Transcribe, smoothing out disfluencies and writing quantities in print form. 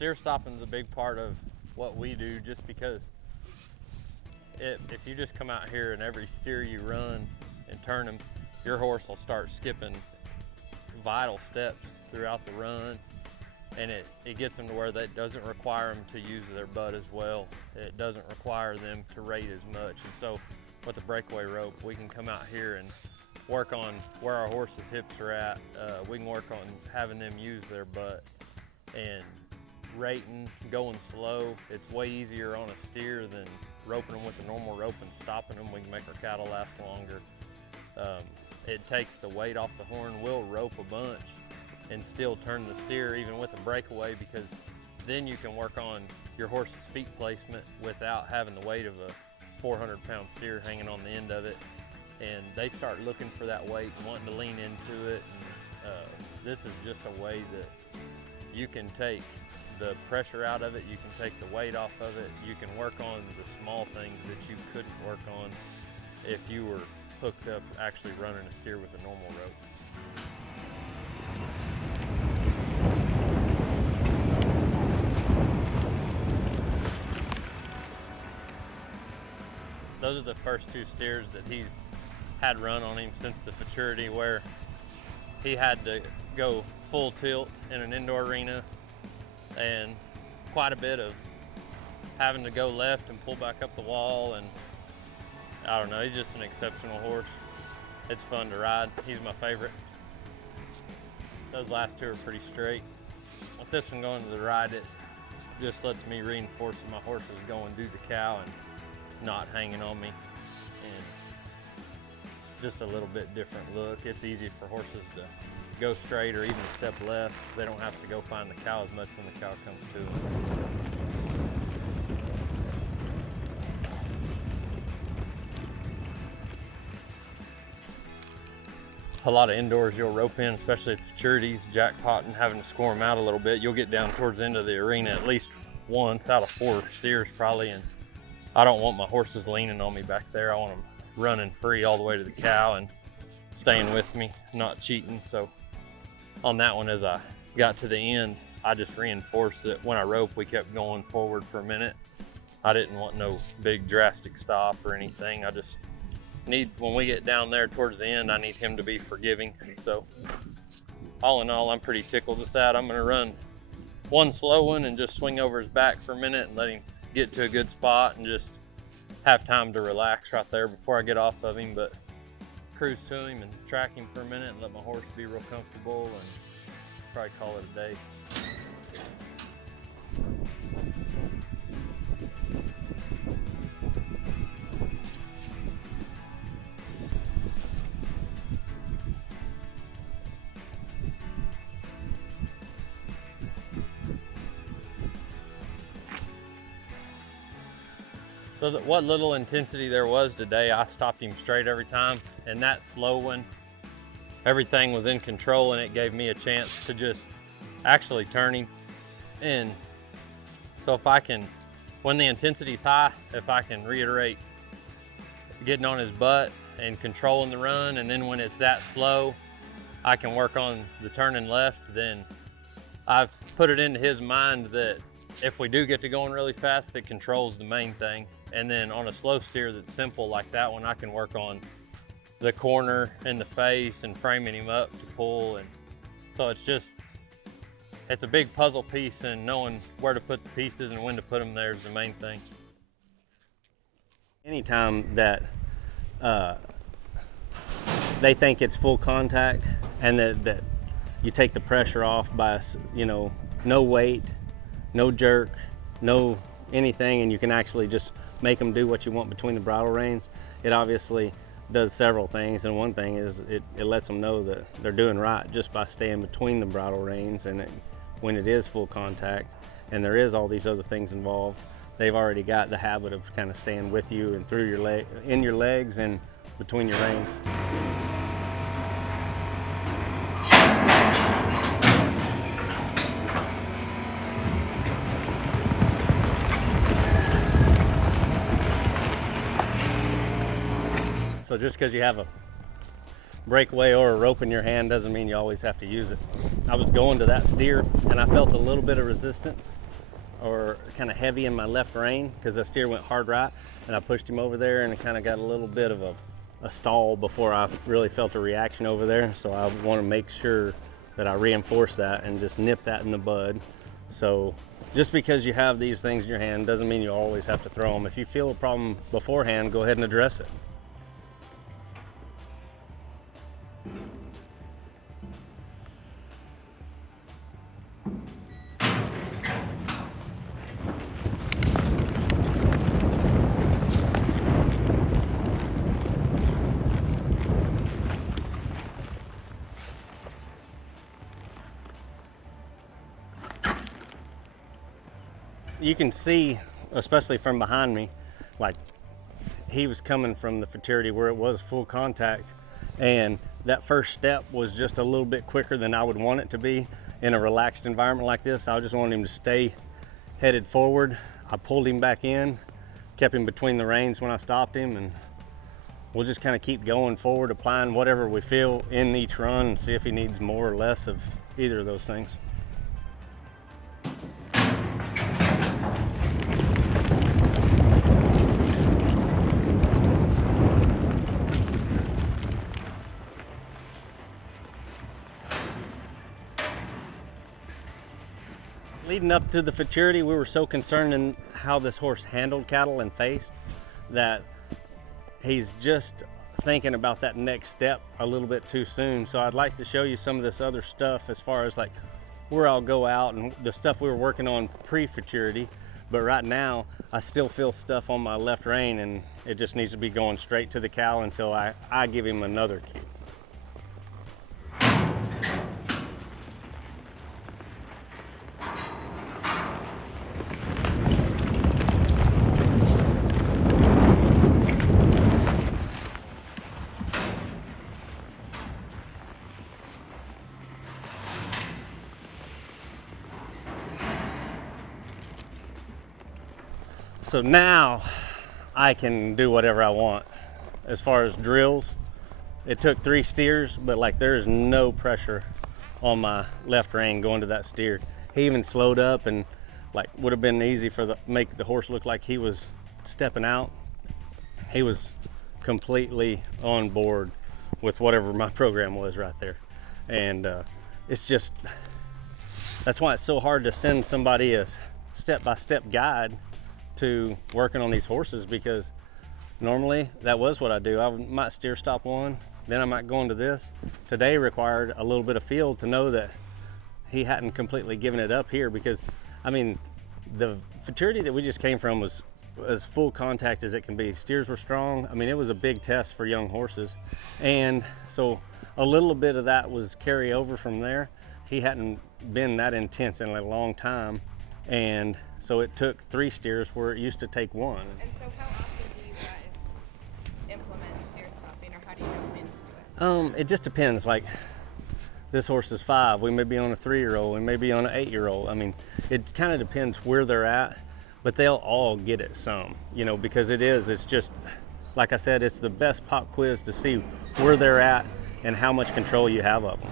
steer stopping is a big part of what we do, just because if you just come out here and every steer you run and turn them, your horse will start skipping vital steps throughout the run, and it gets them to where that doesn't require them to use their butt as well. It doesn't require them to rate as much. And so with the breakaway rope, we can come out here and work on where our horse's hips are at. We can work on having them use their butt and rating, going slow. It's way easier on a steer than roping them with a normal rope and stopping them. We can make our cattle last longer. It takes the weight off the horn. We'll rope a bunch and still turn the steer even with a breakaway, because then you can work on your horse's feet placement without having the weight of a 400-pound steer hanging on the end of it. And they start looking for that weight and wanting to lean into it. And this is just a way that you can take the pressure out of it, you can take the weight off of it, you can work on the small things that you couldn't work on if you were hooked up actually running a steer with a normal rope. Those are the first two steers that he's had run on him since the futurity, where he had to go full tilt in an indoor arena, and quite a bit of having to go left and pull back up the wall. And I don't know, he's just an exceptional horse. It's fun to ride. He's my favorite. Those last two are pretty straight. With this one going to the right, it just lets me reinforce that my horse is going through the cow and not hanging on me. And just a little bit different look. It's easy for horses to go straight or even step left. They don't have to go find the cow as much when the cow comes to them. A lot of indoors you'll rope in, especially at the futurities, jackpotting, having to score them out a little bit. You'll get down towards the end of the arena at least once out of 4 steers probably, and I don't want my horses leaning on me back there. I want them running free all the way to the cow and staying with me, not cheating. So on that one, as I got to the end, I just reinforced that when I rope, we kept going forward for a minute. I didn't want no big drastic stop or anything. I just need, when we get down there towards the end, I need him to be forgiving. So all in all, I'm pretty tickled with that. I'm gonna run one slow one and just swing over his back for a minute and let him get to a good spot and just have time to relax right there before I get off of him. But cruise to him and track him for a minute and let my horse be real comfortable, and probably call it a day. So what little intensity there was today, I stopped him straight every time. And that slow one, everything was in control, and it gave me a chance to just actually turn him. And so if I can, when the intensity's high, if I can reiterate getting on his butt and controlling the run, and then when it's that slow, I can work on the turning left, then I've put it into his mind that if we do get to going really fast, that control's the main thing. And then on a slow steer that's simple like that one, I can work on the corner and the face and framing him up to pull. And so it's a big puzzle piece, and knowing where to put the pieces and when to put them there is the main thing. Anytime that they think it's full contact and that you take the pressure off by, no weight, no jerk, no anything, and you can actually just make them do what you want between the bridle reins, it obviously does several things. And one thing is it lets them know that they're doing right just by staying between the bridle reins. And when it is full contact and there is all these other things involved, they've already got the habit of kind of staying with you and through your in your legs and between your reins. So just because you have a breakaway or a rope in your hand doesn't mean you always have to use it. I was going to that steer and I felt a little bit of resistance, or kind of heavy in my left rein because the steer went hard right, and I pushed him over there, and it kind of got a little bit of a stall before I really felt a reaction over there. So I want to make sure that I reinforce that and just nip that in the bud. So just because you have these things in your hand doesn't mean you always have to throw them. If you feel a problem beforehand, go ahead and address it. You can see, especially from behind me, like he was coming from the futurity where it was full contact, and that first step was just a little bit quicker than I would want it to be in a relaxed environment like this. I just wanted him to stay headed forward. I pulled him back in, kept him between the reins when I stopped him, and we'll just kind of keep going forward, applying whatever we feel in each run and see if he needs more or less of either of those things. Leading up to the futurity, we were so concerned in how this horse handled cattle and faced that he's just thinking about that next step a little bit too soon. So I'd like to show you some of this other stuff as far as like where I'll go out and the stuff we were working on pre-futurity. But right now, I still feel stuff on my left rein, and it just needs to be going straight to the cow until I give him another cue. So now I can do whatever I want. As far as drills, it took 3 steers, but like there's no pressure on my left rein going to that steer. He even slowed up, and like would have been easy for make the horse look like he was stepping out. He was completely on board with whatever my program was right there. And it's just, that's why it's so hard to send somebody a step-by-step guide to working on these horses, because normally that was what I do. I might steer stop one, then I might go into this. Today required a little bit of feel to know that he hadn't completely given it up here, because I mean the futurity that we just came from was as full contact as it can be. Steers were strong. I mean, it was a big test for young horses, and so a little bit of that was carry over from there. He hadn't been that intense in a long time, and so it took 3 steers where it used to take 1. And so how often do you guys implement steer stopping, or how do you know when to do it? It just depends. Like this horse is 5, we may be on a 3-year-old, we may be on an 8-year-old. I mean, it kind of depends where they're at, but they'll all get it some, you know, because it's just, like I said, it's the best pop quiz to see where they're at and how much control you have of them.